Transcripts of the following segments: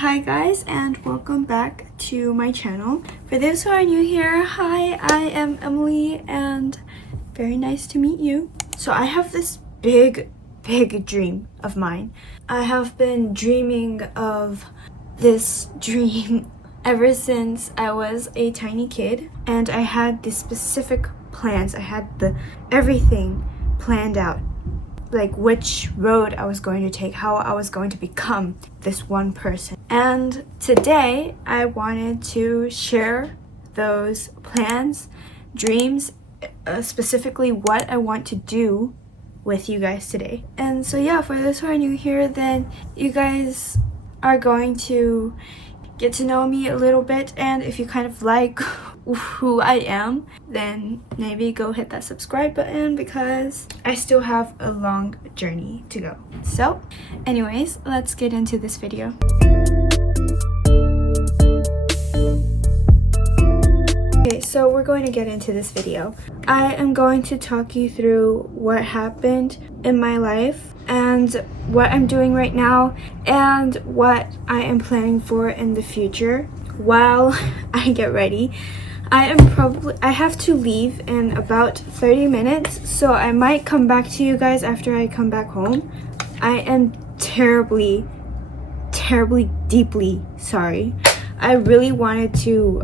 Hi guys, and welcome back to my channel. For those who are new here, hi, I am Emily and very nice to meet you. So I have this big dream of mine. I have been dreaming of this dream ever since I was a tiny kid, and I had the specific plans. I had everything planned out, like which road I was going to take, how I was going to become this one person. And today I wanted to share those plans, dreams, specifically what I want to do with you guys today. And so yeah, for those who are new here, then you guys are going to get to know me a little bit, and if you kind of like who I am, then maybe go hit that subscribe button because I still have a long journey to go. So anyways, let's get into this video. Okay, so we're going to get into this video. I am going to talk you through what happened in my life and what I'm doing right now and what I am planning for in the future while I get ready. I have to leave in about 30 minutes, so I might come back to you guys after I come back home. I am terribly, deeply sorry. I really wanted to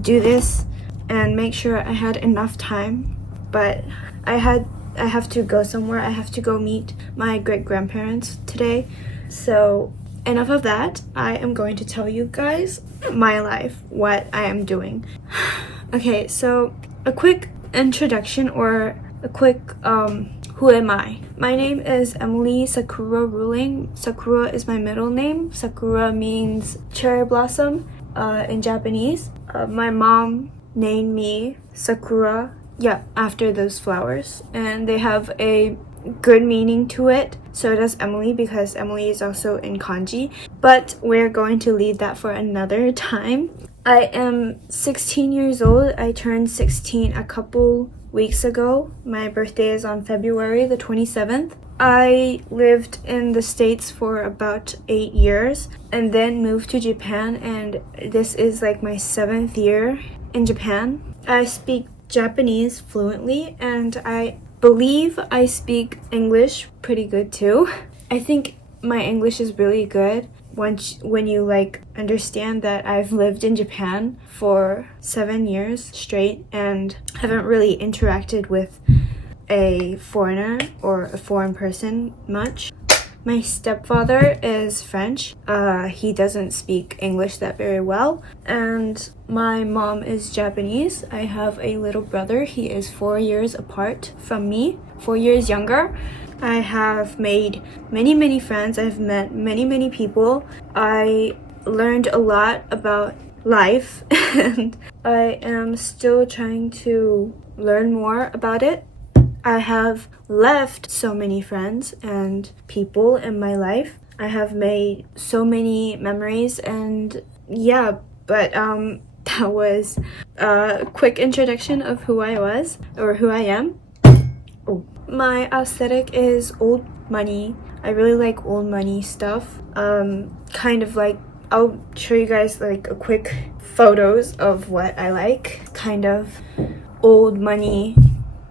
do this and make sure I had enough time, but I have to go somewhere. I have to go meet my great-grandparents today. So enough of that. I am going to tell you guys my life, what I am doing. Okay, so a quick introduction, or a quick who am I? My name is Emily Sakura Ruling. Sakura is my middle name. Sakura means cherry blossom in Japanese. My mom named me Sakura, after those flowers, and they have a good meaning to it. So does Emily, because Emily is also in kanji, but we're going to leave that for another time. I am 16 years old. I turned 16 a couple weeks ago. My birthday is on February the 27th. I lived in the States for about 8 years and then moved to Japan, and this is like my 7th year in Japan. I speak Japanese fluently, and I believe I speak English pretty good too. I think my English is really good when you like understand that I've lived in Japan for 7 years straight and haven't really interacted with a foreigner or a foreign person much. My stepfather is French. He doesn't speak English that very well. And my mom is Japanese. I have a little brother. He is 4 years apart from me, 4 years younger. I have made many friends. I've met many people. I learned a lot about life and I am still trying to learn more about it. I have left so many friends and people in my life. I have made so many memories, and but that was a quick introduction of who I was, or who I am. My aesthetic is old money. I really like old money stuff. Kind of like, I'll show you guys like a quick photos of what I like. Kind of old money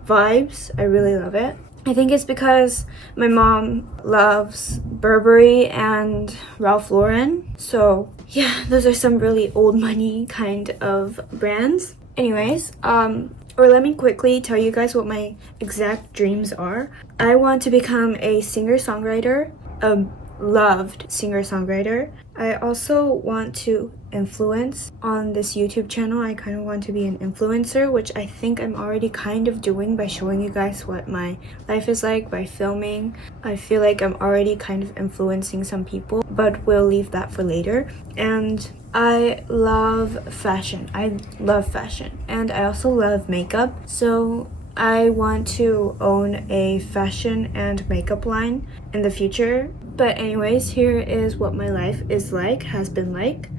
vibes. I really love it. I think it's because my mom loves Burberry and Ralph Lauren. So yeah, those are some really old money kind of brands. Anyways, or let me quickly tell you guys what my exact dreams are. I want to become a singer-songwriter, a loved singer-songwriter. I also want to influence on this YouTube channel. I kind of want to be an influencer, which I think I'm already kind of doing by showing you guys what my life is like by filming. I feel like I'm already kind of influencing some people, but we'll leave that for later. And I love fashion. I love fashion, and I also love makeup. So I want to own a fashion and makeup line in the future. But anyways, here is what my life is like, has been like.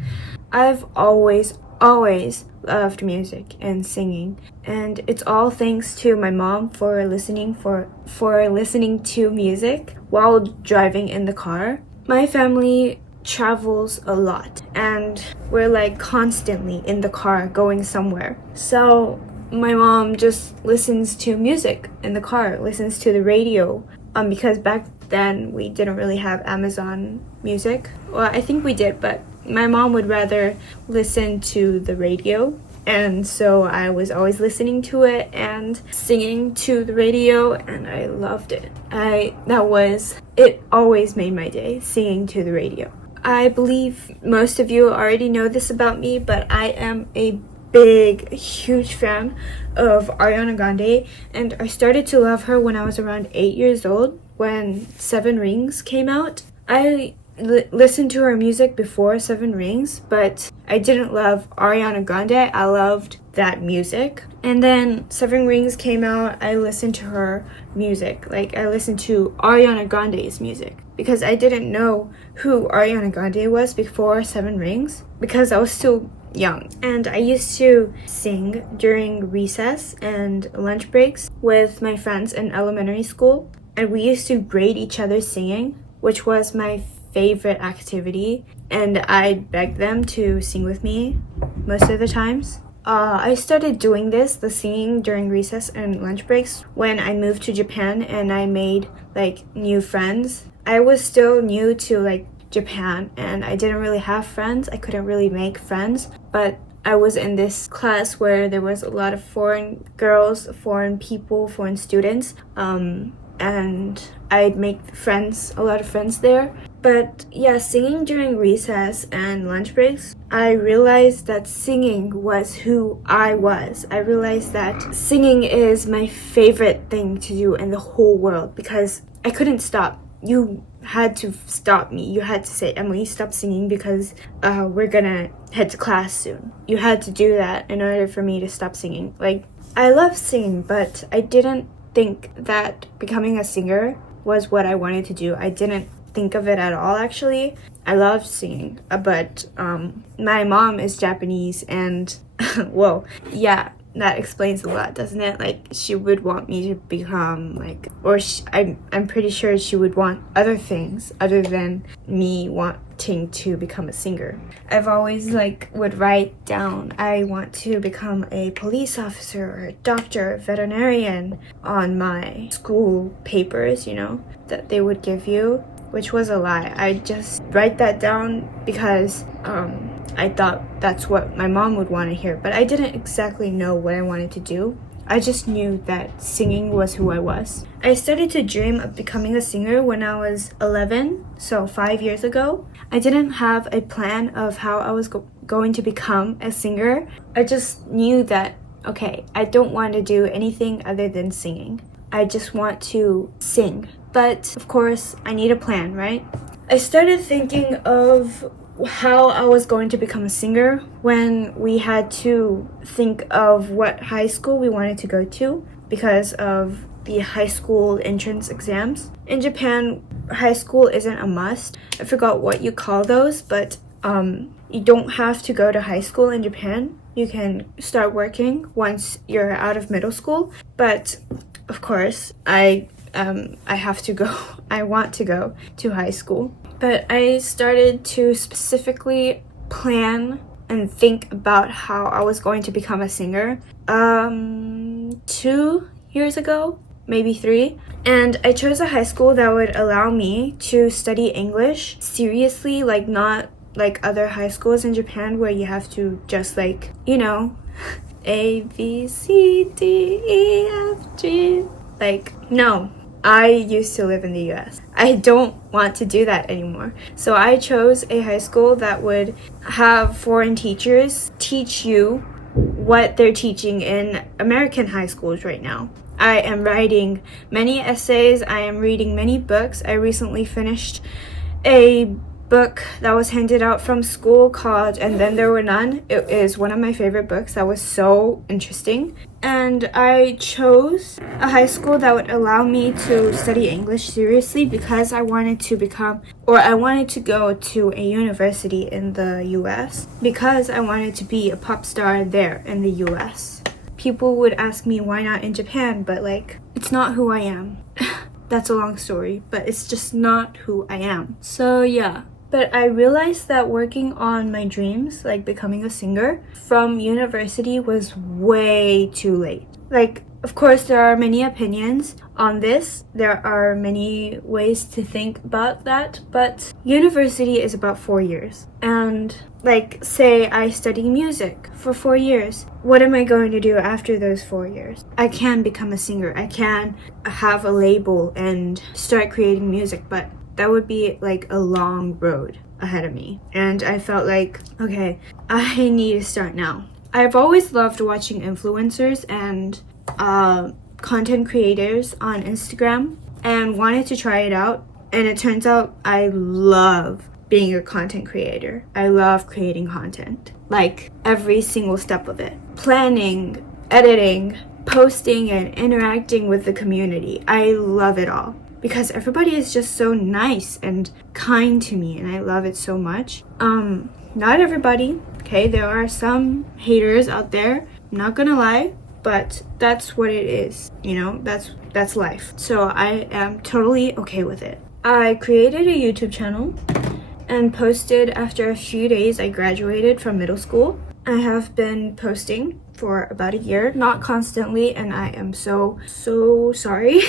I've always loved music and singing, and it's all thanks to my mom for listening to music while driving in the car. My family travels a lot, and we're like constantly in the car going somewhere. So my mom just listens to music in the car, listens to the radio, because back then we didn't really have Amazon Music. Well, I think we did, but my mom would rather listen to the radio. And so I was always listening to it and singing to the radio, and I loved it. It always made my day, singing to the radio. I believe most of you already know this about me, but I am a huge fan of Ariana Grande, and I started to love her when I was around 8 years old, when Seven Rings came out. I listened to her music before Seven Rings, but I didn't love Ariana Grande. I loved that music. And then Seven Rings came out, I listened to her music. Like, I listened to Ariana Grande's music, because I didn't know who Ariana Grande was before Seven Rings, because I was still young. And I used to sing during recess and lunch breaks with my friends in elementary school, and we used to grade each other's singing, which was my favorite activity, and I'd beg them to sing with me most of the times. I started doing the singing during recess and lunch breaks, when I moved to Japan and I made like new friends. I was still new to like Japan, and I didn't really have friends. I couldn't really make friends, but I was in this class where there was a lot of foreign girls, foreign people, foreign students, and I'd make a lot of friends there. But yeah, singing during recess and lunch breaks, I realized that singing was who I was. I realized that singing is my favorite thing to do in the whole world, because I couldn't stop. You had to stop me. You had to say, Emily, stop singing, because we're gonna head to class soon. You had to do that in order for me to stop singing. Like, I love singing, but I didn't think that becoming a singer was what I wanted to do. I didn't think of it at all, actually. I love singing, but my mom is Japanese, and well, yeah, that explains a lot, doesn't it? Like, she would want me to become like, I'm pretty sure she would want other things other than me wanting to become a singer. I've always would write down, I want to become a police officer or a doctor, veterinarian, on my school papers, that they would give you, which was a lie. I just write that down because I thought that's what my mom would want to hear, but I didn't exactly know what I wanted to do. I just knew that singing was who I was. I started to dream of becoming a singer when I was 11, so 5 years ago. I didn't have a plan of how I was going to become a singer. I just knew that, okay, I don't want to do anything other than singing. I just want to sing. But of course, I need a plan, right? I started thinking of how I was going to become a singer when we had to think of what high school we wanted to go to because of the high school entrance exams. In Japan, high school isn't a must. I forgot what you call those, but you don't have to go to high school in Japan. You can start working once you're out of middle school. But of course, I have to go. I want to go to high school. But I started to specifically plan and think about how I was going to become a singer 2 years ago, maybe 3. And I chose a high school that would allow me to study English seriously, not like other high schools in Japan where you have to just A, B, C, D, E, F, G. No. I used to live in the US. I don't want to do that anymore. So I chose a high school that would have foreign teachers teach you what they're teaching in American high schools right now. I am writing many essays. I am reading many books. I recently finished a book that was handed out from school called And Then There Were None. It is one of my favorite books that was so interesting. And I chose a high school that would allow me to study English seriously because I wanted to go to a university in the US because I wanted to be a pop star there in the US. People would ask me why not in Japan, but it's not who I am. That's a long story, but it's just not who I am. So yeah. but I realized that working on my dreams, like becoming a singer, from university was way too late. Like, of course, there are many opinions on this. There are many ways to think about that, but university is about 4 years. And like, say I study music for 4 years. What am I going to do after those 4 years? I can become a singer. I can have a label and start creating music, but that would be like a long road ahead of me. And I felt like, okay, I need to start now. I've always loved watching influencers and content creators on Instagram and wanted to try it out. And it turns out I love being a content creator. I love creating content, like every single step of it. Planning, editing, posting, and interacting with the community. I love it all because everybody is just so nice and kind to me, and I love it so much. Not everybody, okay? There are some haters out there, I'm not gonna lie, but that's what it is, you know? That's life. So I am totally okay with it. I created a YouTube channel and posted after a few days. I graduated from middle school. I have been posting for about a year, not constantly, and I am so sorry.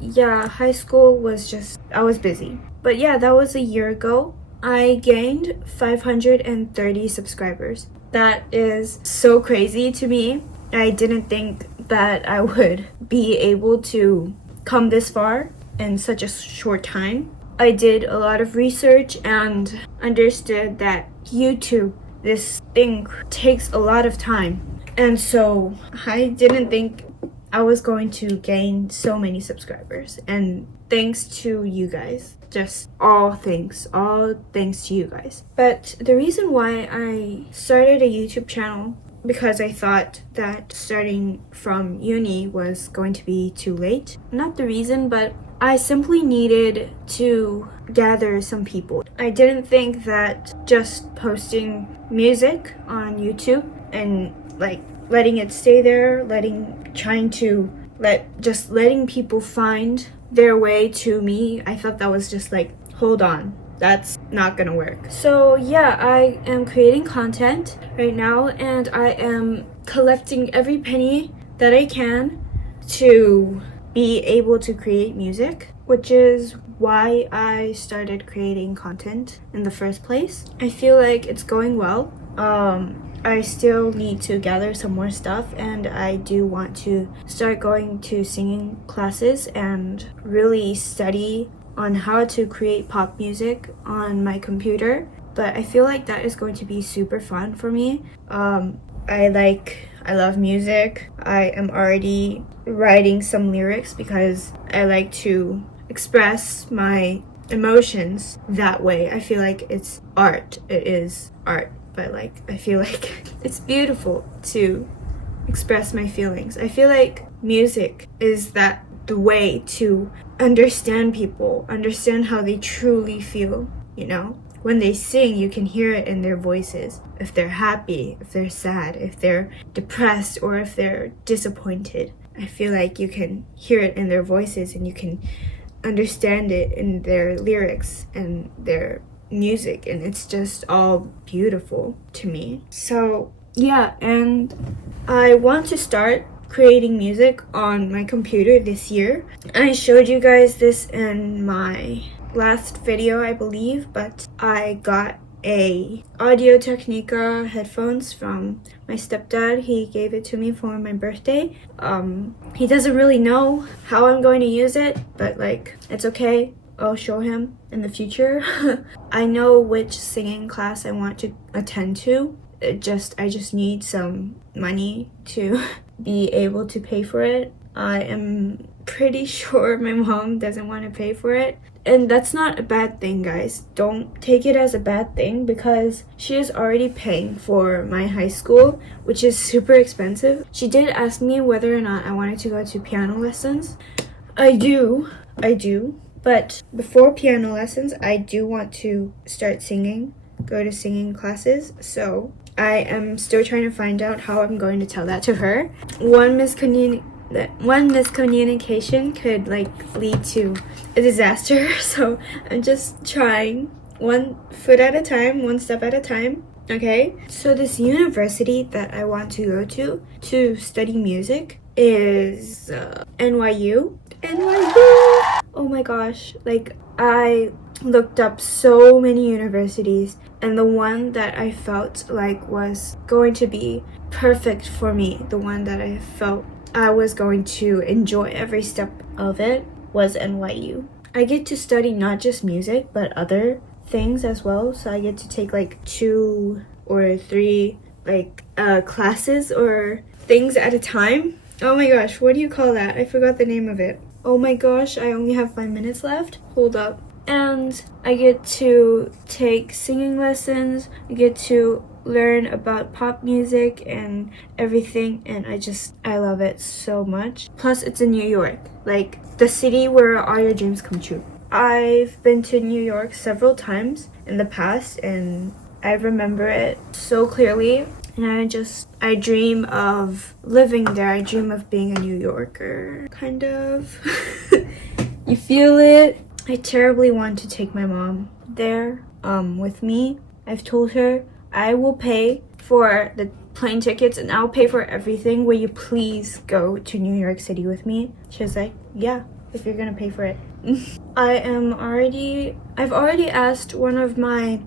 Yeah, high school was just, I was busy. But yeah, that was a year ago. I gained 530 subscribers. That is so crazy to me. I didn't think that I would be able to come this far in such a short time. I did a lot of research and understood that YouTube, this thing, takes a lot of time. And so I didn't think I was going to gain so many subscribers. And thanks to you guys. Just all thanks to you guys. But the reason why I started a YouTube channel, because I thought that starting from uni was going to be too late. Not the reason, but I simply needed to gather some people. I didn't think that just posting music on YouTube and like letting it stay there, letting people find their way to me, I thought that was just like, hold on, that's not gonna work. So yeah, I am creating content right now, and I am collecting every penny that I can to be able to create music, which is why I started creating content in the first place. I feel like it's going well. I still need to gather some more stuff, and I do want to start going to singing classes and really study on how to create pop music on my computer. But I feel like that is going to be super fun for me. I love music. I am already writing some lyrics because I like to express my emotions that way. I feel like it's art. It is art. But like, I feel like it's beautiful to express my feelings. I feel like music is the way to understand people, understand how they truly feel, you know? When they sing, you can hear it in their voices. If they're happy, if they're sad, if they're depressed, or if they're disappointed. I feel like you can hear it in their voices, and you can understand it in their lyrics and their music, and it's just all beautiful to me. So yeah, and I want to start creating music on my computer this year. I showed you guys this in my last video, I believe, but I got a Audio Technica headphones from my stepdad. He gave it to me for my birthday. He doesn't really know how I'm going to use it, but like, it's okay. I'll show him in the future. I know which singing class I want to attend to. I just need some money to be able to pay for it. I am pretty sure my mom doesn't want to pay for it. And that's not a bad thing, guys. Don't take it as a bad thing, because she is already paying for my high school, which is super expensive. She did ask me whether or not I wanted to go to piano lessons. I do. But before piano lessons, I do want to start singing, go to singing classes. So I am still trying to find out how I'm going to tell that to her. One that one miscommunication could like lead to a disaster. So I'm just trying one foot at a time, one step at a time. Okay, so this university that I want to go to study music is NYU. Oh my gosh, like I looked up so many universities, and the one that I felt like was going to be perfect for me, the one that I felt I was going to enjoy every step of it, was NYU. I get to study not just music but other things as well, so I get to take like 2 or 3 like classes or things at a time. Oh my gosh, what do you call that? I forgot the name of it. Oh my gosh, I only have 5 minutes left. Hold up. And I get to take singing lessons. I get to learn about pop music and everything, and I love it so much. Plus it's in New York, like the city where all your dreams come true. I've been to New York several times in the past, and I remember it so clearly. And I dream of living there. I dream of being a New Yorker, kind of. You feel it? I terribly want to take my mom there with me. I've told her I will pay for the plane tickets and I'll pay for everything. Will you please go to New York City with me? She was like, yeah, if you're gonna pay for it. I've already asked one of my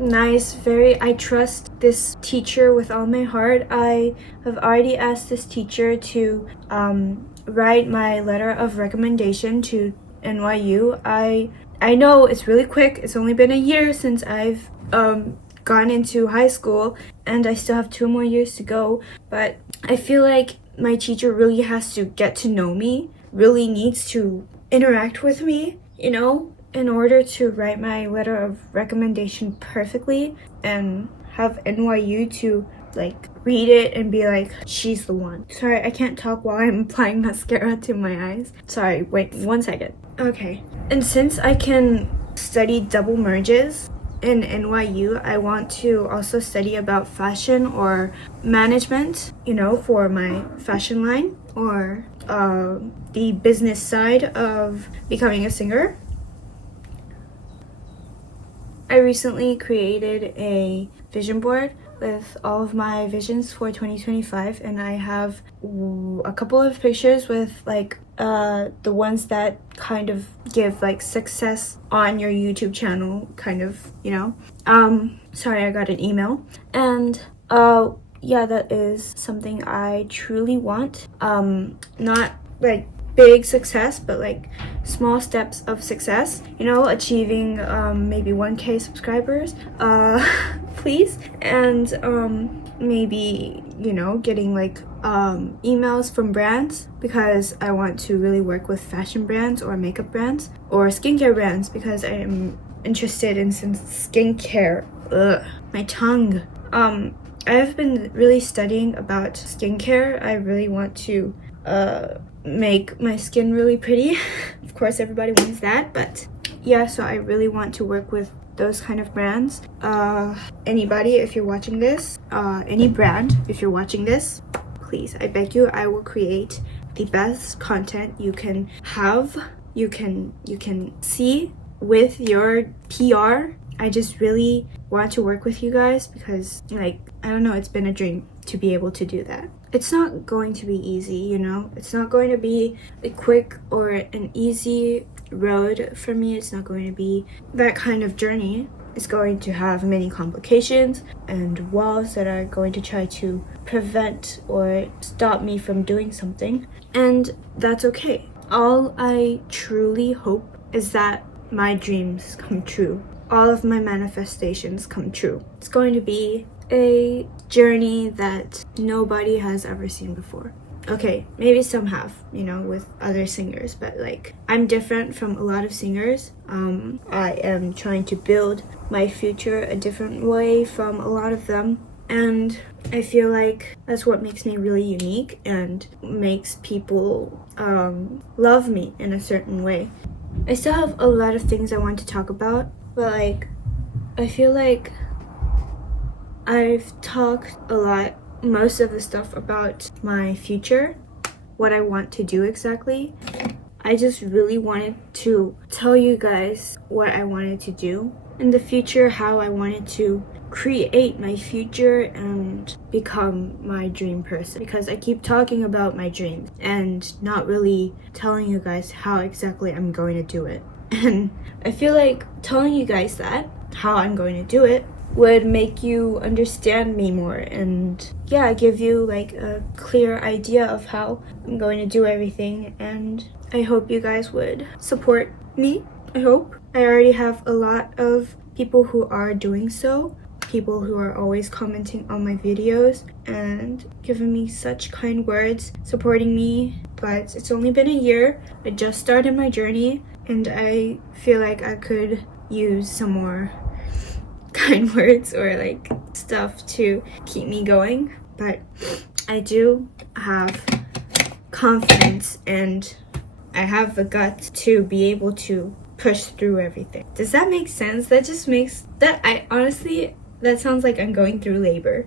I trust this teacher with all my heart. I have already asked this teacher to write my letter of recommendation to NYU. I know it's really quick. It's only been a year since I've gone into high school, and I still have 2 more years to go, but I feel like my teacher really has to get to know me, really needs to interact with me, you know, in order to write my letter of recommendation perfectly and have NYU to like read it and be like, she's the one. Sorry, I can't talk while I'm applying mascara to my eyes. Sorry, wait 1 second. Okay, and since I can study double merges in NYU, I want to also study about fashion or management, you know, for my fashion line, or the business side of becoming a singer. I recently created a vision board with all of my visions for 2025, and I have a couple of pictures with like the ones that kind of give like success on your YouTube channel, kind of, you know. Sorry, I got an email. And yeah, that is something I truly want. Not like big success, but like small steps of success, you know, achieving maybe 1K subscribers, please, and maybe, you know, getting like emails from brands, because I want to really work with fashion brands or makeup brands or skincare brands, because I am interested in some skincare. My tongue. I've been really studying about skincare. I really want to make my skin really pretty. Of course, everybody wants that, but yeah, so I really want to work with those kind of brands. Anybody, if you're watching this, any brand, if you're watching this, please, I beg you, I will create the best content you can have, you can see with your PR. I just really want to work with you guys, because like, I don't know, it's been a dream to be able to do that. It's not going to be easy, you know. It's not going to be a quick or an easy road for me. It's not going to be that kind of journey. It's going to have many complications and walls that are going to try to prevent or stop me from doing something, and that's okay. All I truly hope is that my dreams come true. All of my manifestations come true. It's going to be a journey that nobody has ever seen before. Okay, maybe some have, you know, with other singers, but like, I'm different from a lot of singers. I am trying to build my future a different way from a lot of them, and I feel like that's what makes me really unique and makes people love me in a certain way. I still have a lot of things I want to talk about, but like, I feel like I've talked a lot, most of the stuff about my future, what I want to do exactly. I just really wanted to tell you guys what I wanted to do in the future, how I wanted to create my future and become my dream person, because I keep talking about my dreams and not really telling you guys how exactly I'm going to do it. And I feel like telling you guys that, how I'm going to do it, would make you understand me more and give you like a clear idea of how I'm going to do everything. And I hope you guys would support me. I hope. I already have a lot of people who are doing so, people who are always commenting on my videos and giving me such kind words, supporting me. But it's only been a year. I just started my journey and I feel like I could use some more kind words or like stuff to keep me going. But I do have confidence and I have the guts to be able to push through everything. Does that make sense? That just makes that that sounds like I'm going through labor.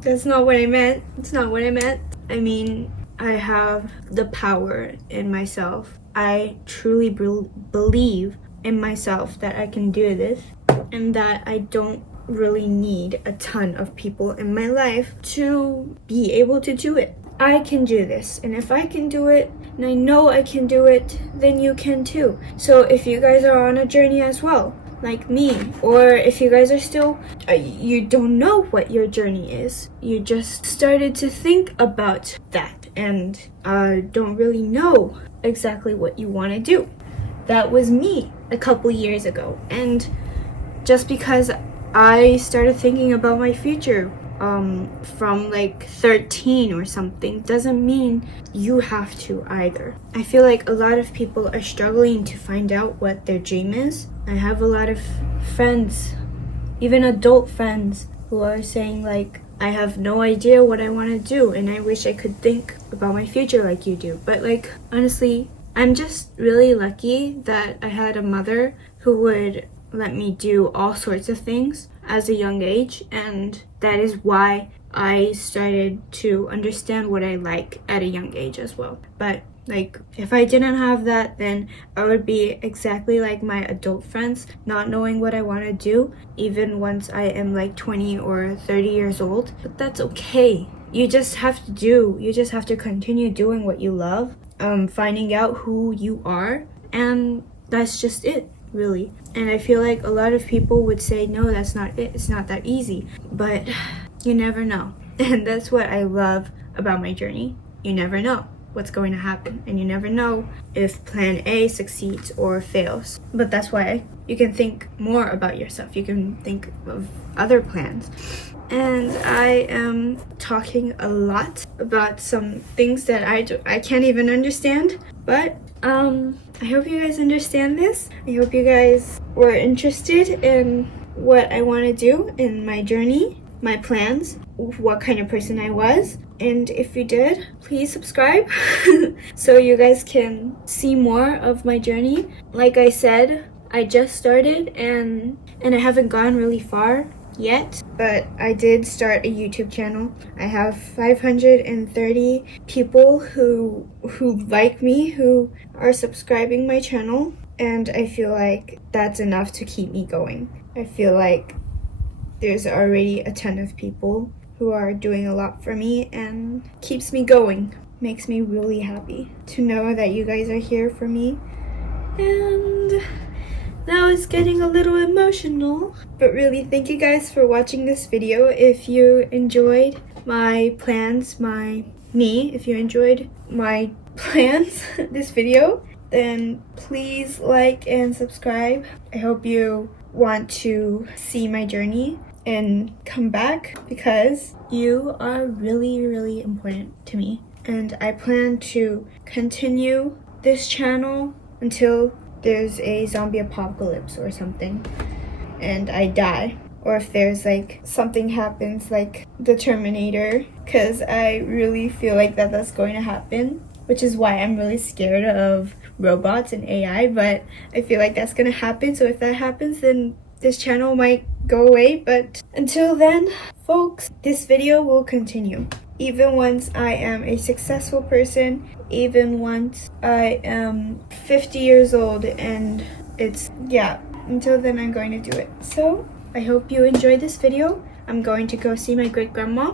That's not what I meant. It's not what I meant. I mean, I have the power in myself. I truly believe in myself that I can do this and that I don't really need a ton of people in my life to be able to do it. I can do this, and if I can do it, and I know I can do it, then you can too. So if you guys are on a journey as well, like me, or if you guys are still, you don't know what your journey is, you just started to think about that and don't really know exactly what you want to do. That was me a couple years ago, and just because I started thinking about my future from like 13 or something doesn't mean you have to either. I feel like a lot of people are struggling to find out what their dream is. I have a lot of friends, even adult friends, who are saying like, I have no idea what I want to do and I wish I could think about my future like you do. But like, honestly, I'm just really lucky that I had a mother who would let me do all sorts of things as a young age, and that is why I started to understand what I like at a young age as well. But like, if I didn't have that, then I would be exactly like my adult friends, not knowing what I want to do, even once I am like 20 or 30 years old. But that's okay. You just have to continue doing what you love, finding out who you are, and that's just it, really. And I feel like a lot of people would say, no, that's not it, it's not that easy, but you never know. And that's what I love about my journey. You never know what's going to happen, and you never know if plan A succeeds or fails. But that's why you can think more about yourself, you can think of other plans. And I am talking a lot about some things that I can't even understand, but I hope you guys understand this. I hope you guys were interested in what I want to do in my journey, my plans, what kind of person I was. And if you did, please subscribe so you guys can see more of my journey. Like I said, I just started and I haven't gone really far yet, but I did start a YouTube channel. I have 530 people who like me, who are subscribing my channel, and I feel like that's enough to keep me going. I feel like there's already a ton of people who are doing a lot for me and keeps me going. Makes me really happy to know that you guys are here for me. And now it's getting a little emotional, but really thank you guys for watching this video. If you enjoyed my plans, if you enjoyed my plans, this video, then please like and subscribe. I hope you want to see my journey and come back, because you are really, really important to me. And I plan to continue this channel until there's a zombie apocalypse or something and I die, or if there's like something happens like the Terminator, because I really feel like that's going to happen, which is why I'm really scared of robots and AI. But I feel like that's gonna happen, so if that happens, then this channel might go away. But until then, folks, this video will continue. even once I am a successful person, even once I am 50 years old, and it's, yeah, until then I'm going to do it. So I hope you enjoyed this video. I'm going to go see my great grandma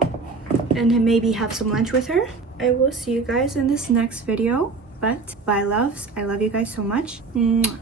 and maybe have some lunch with her. I will see you guys in this next video, but bye loves. I love you guys so much. Mwah.